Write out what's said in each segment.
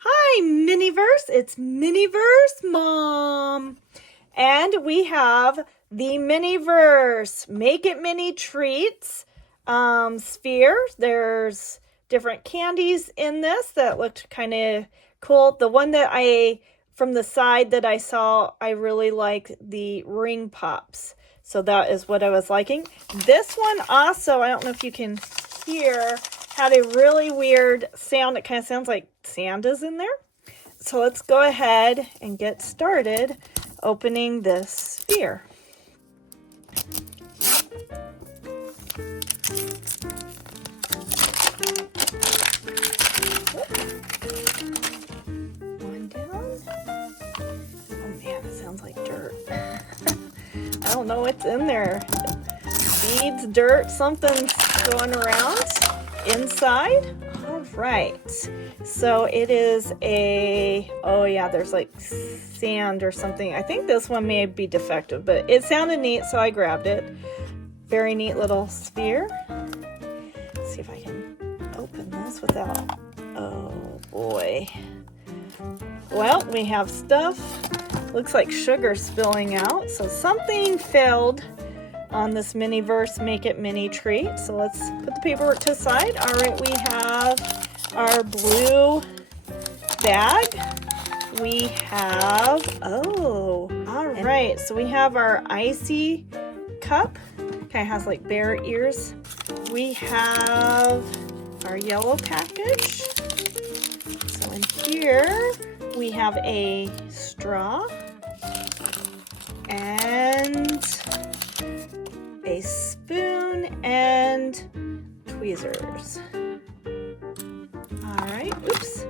Hi, MiniVerse. It's MiniVerseMom. And we have the MiniVerse Make It Mini Treats sphere. There's different candies in this that looked kind of cool. The one that from the side that I saw, I really like the ring pops. So that is what I was liking. This one also, I don't know if you can hear, had a really weird sound. It kind of sounds like sand is in there. So let's go ahead and get started opening this sphere. One down. Oh man, it sounds like dirt. I don't know what's in there. Beads, dirt, something's going around inside. All right, so it is oh yeah, there's like sand or something. I think this one may be defective, but it sounded neat, so I grabbed it. Very neat little sphere. Let's see if I can open this without, oh boy. Well, we have stuff. Looks like sugar spilling out, so something failed on this MiniVerse Make It Mini treat. So let's put the paperwork to the side. All right, we have our blue bag. We have, all right, so we have our icy cup. Kind of has like bear ears. We have our yellow package. So in here, we have a straw and a spoon and tweezers. All right, oops.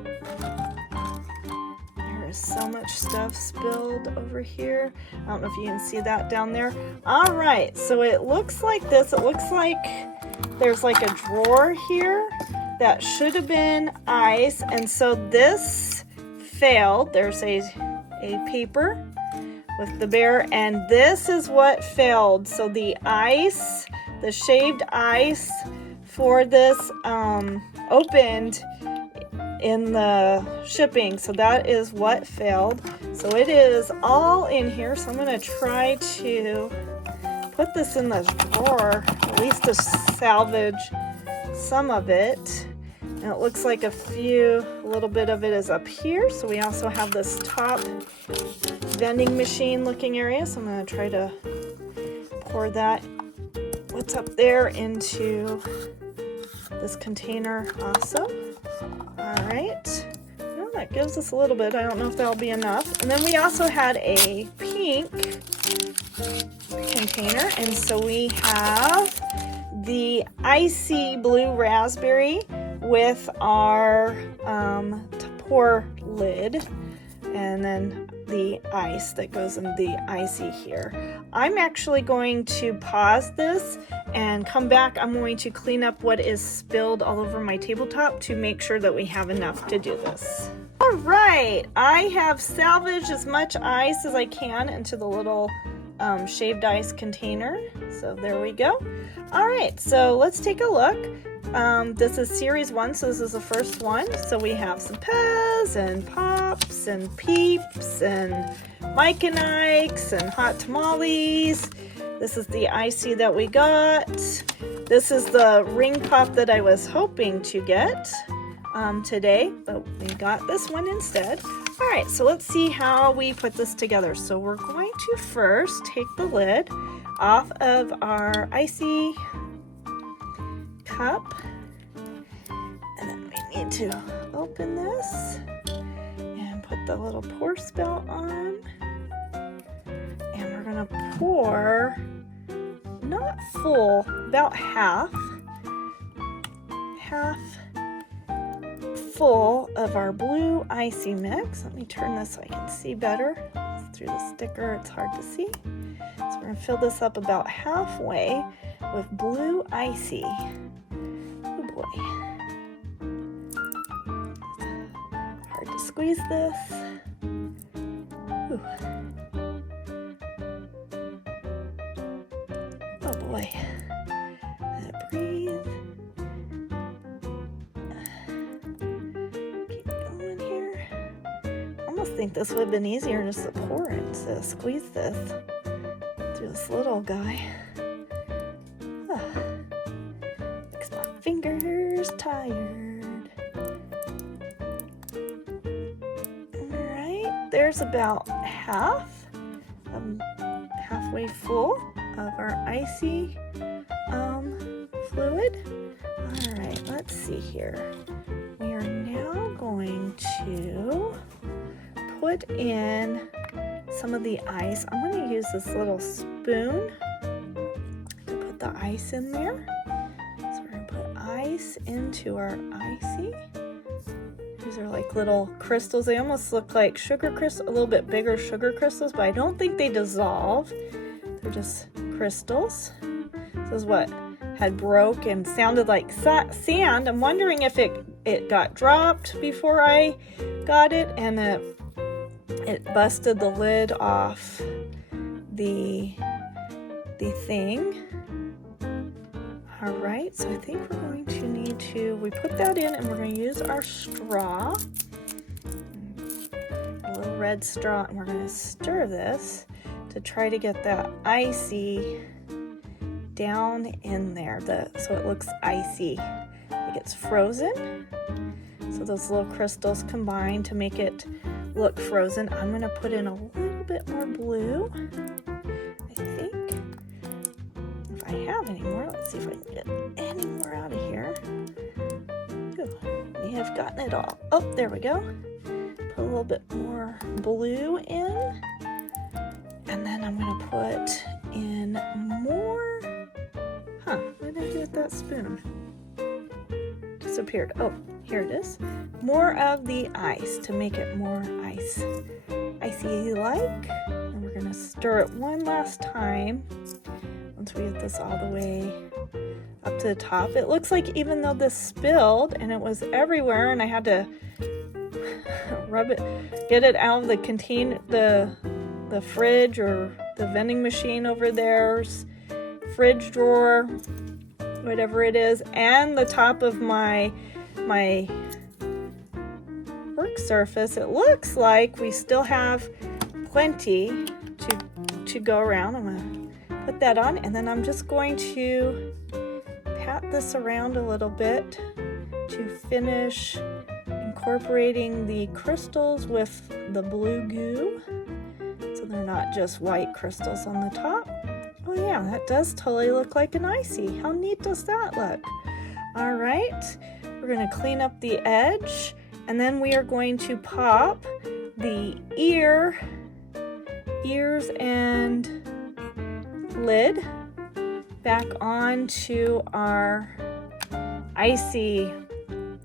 There is so much stuff spilled over here. I don't know if you can see that down there. All right, so it looks like this. It looks like there's like a drawer here that should have been ice, and so this failed. There's a paper with the bear, and this is what failed. So the ice, the shaved ice for this opened in the shipping, so that is what failed. So it is all in here, so I'm going to try to put this in the drawer, at least to salvage some of it. And it looks like a little bit of it is up here. So we also have this top vending machine looking area. So I'm going to try to pour what's up there into this container also. All right. Well, that gives us a little bit. I don't know if that'll be enough. And then we also had a pink container. And so we have the icy blue raspberry with our pour lid, and then the ice that goes in the icy here. I'm actually going to pause this and come back. I'm going to clean up what is spilled all over my tabletop to make sure that we have enough to do this. All right, I have salvaged as much ice as I can into the little shaved ice container. So there we go. All right, so let's take a look. This is series 1, so this is the first one. So we have some Pez and Pops and Peeps and Mike and Ike's and Hot Tamales. This is the icy that we got. This is the ring pop that I was hoping to get today, but we got this one instead. All right, so let's see how we put this together. So we're going to first take the lid off of our icy cup, and then we need to open this and put the little pour spout on, and we're gonna pour not full, about half full of our blue icy mix. Let me turn this so I can see better. Through the sticker, it's hard to see. So we're gonna fill this up about halfway with blue icy. Oh boy. Hard to squeeze this. Ooh. Oh boy. Let it breathe. Keep going here. almost think this would have been easier just to pour it, to squeeze this through this little guy. Makes my fingers tired. Alright, there's about halfway full of our icy fluid. Alright, let's see here. We are now going to put in some of the ice. I'm going to use this little spoon to put the ice in there. So we're going to put ice into our icy. These are like little crystals. They almost look like sugar crystals, a little bit bigger sugar crystals, but I don't think they dissolve. They're just crystals. This is what had broke and sounded like sand. I'm wondering if it got dropped before I got it, and it busted the lid off the thing. All right, so I think we're going to need to, we put that in and we're going to use our straw, a little red straw, and we're going to stir this to try to get that icy down in there, so it looks icy, like it's frozen. So those little crystals combine to make it look frozen. I'm going to put in a little bit more blue, I think. If I have any more, let's see if I can get any more out of here. Ooh, we have gotten it all. Oh, there we go. Put a little bit more blue in. And then I'm going to put in more. What did I do with that spoon? Disappeared. Oh, here it is. More of the ice to make it more icy-like. And we're going to stir it one last time once we get this all the way up to the top. It looks like even though this spilled and it was everywhere and I had to rub it, get it out of the container, the fridge or the vending machine over there's fridge drawer, whatever it is, and the top of my work surface, it looks like we still have plenty to go around. I'm going to put that on, and then I'm just going to pat this around a little bit to finish incorporating the crystals with the blue goo, so they're not just white crystals on the top. Oh yeah, that does totally look like an icy. How neat does that look? All right, we're going to clean up the edge, and then we are going to pop the ears and lid back onto our icy.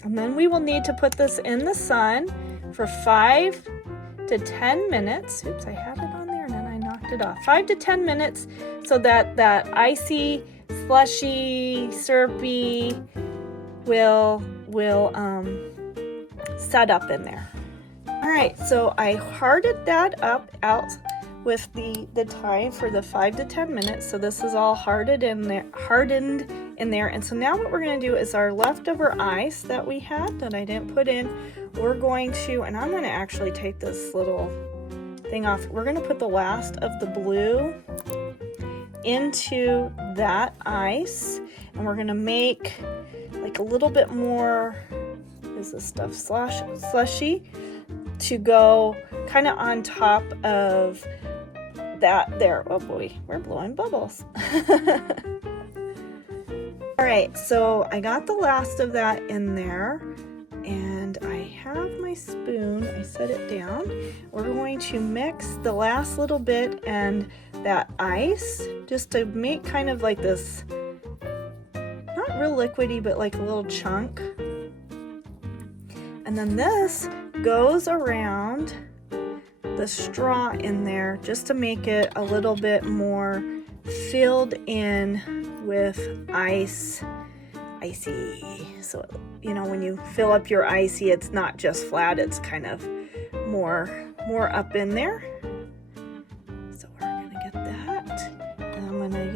And then we will need to put this in the sun for 5 to 10 minutes. Oops, I had it on there and then I knocked it off. 5 to 10 minutes so that that icy, slushy, syrupy will set up in there. All right, so I hardened that up out with the time for the 5 to 10 minutes. So this is all hardened in there. And so now what we're going to do is our leftover ice that we had that I didn't put in, we're going to, and I'm going to actually take this little thing off. We're going to put the last of the blue into that ice, and we're going to make like a little bit more, is this stuff slushy, to go kind of on top of that there. Oh boy, we're blowing bubbles. All right, so I got the last of that in there, and I have my spoon. I set it down. We're going to mix the last little bit and that ice just to make kind of like this, not real liquidy, but like a little chunk. And then this goes around the straw in there just to make it a little bit more filled in with icy. So, you know, when you fill up your icy, it's not just flat, it's kind of more up in there. So we're gonna get that, and I'm gonna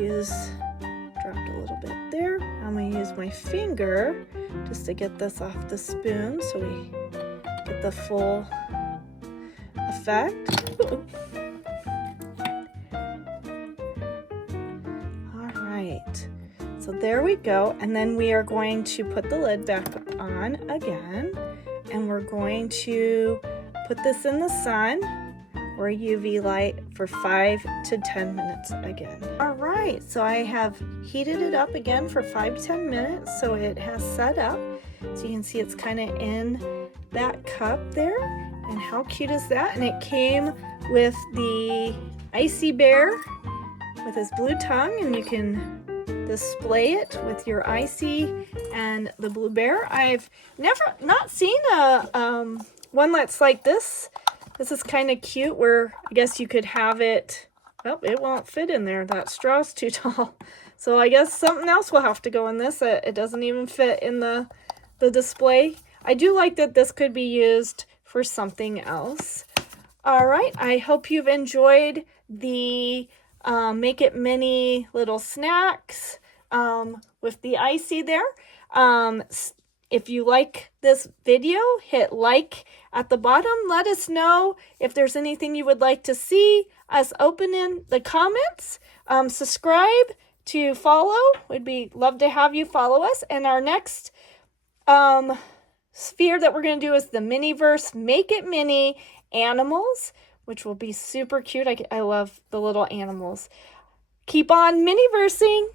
dropped a little bit there. I'm gonna use my finger just to get this off the spoon so we get the full effect. All right, so there we go. And then we are going to put the lid back on again, and we're going to put this in the sun or UV light for 5 to 10 minutes again. All right, so I have heated it up again for 5 to 10 minutes, so it has set up. So you can see it's kind of in that cup there, and how cute is that? And it came with the icy bear with his blue tongue, and you can display it with your icy and the blue bear. I've not seen a one that's like this. This is kind of cute, where I guess you could have it. Oh, it won't fit in there. That straw's too tall. So I guess something else will have to go in this. It doesn't even fit in the display. I do like that this could be used for something else. All right, I hope you've enjoyed the Make It Mini little snacks with the icy there. If you like this video, hit like at the bottom. Let us know if there's anything you would like to see us open in the comments. Subscribe to follow. We'd love to have you follow us. And our next sphere that we're going to do is the MiniVerse Make It Mini animals, which will be super cute. I love the little animals. Keep on mini-versing.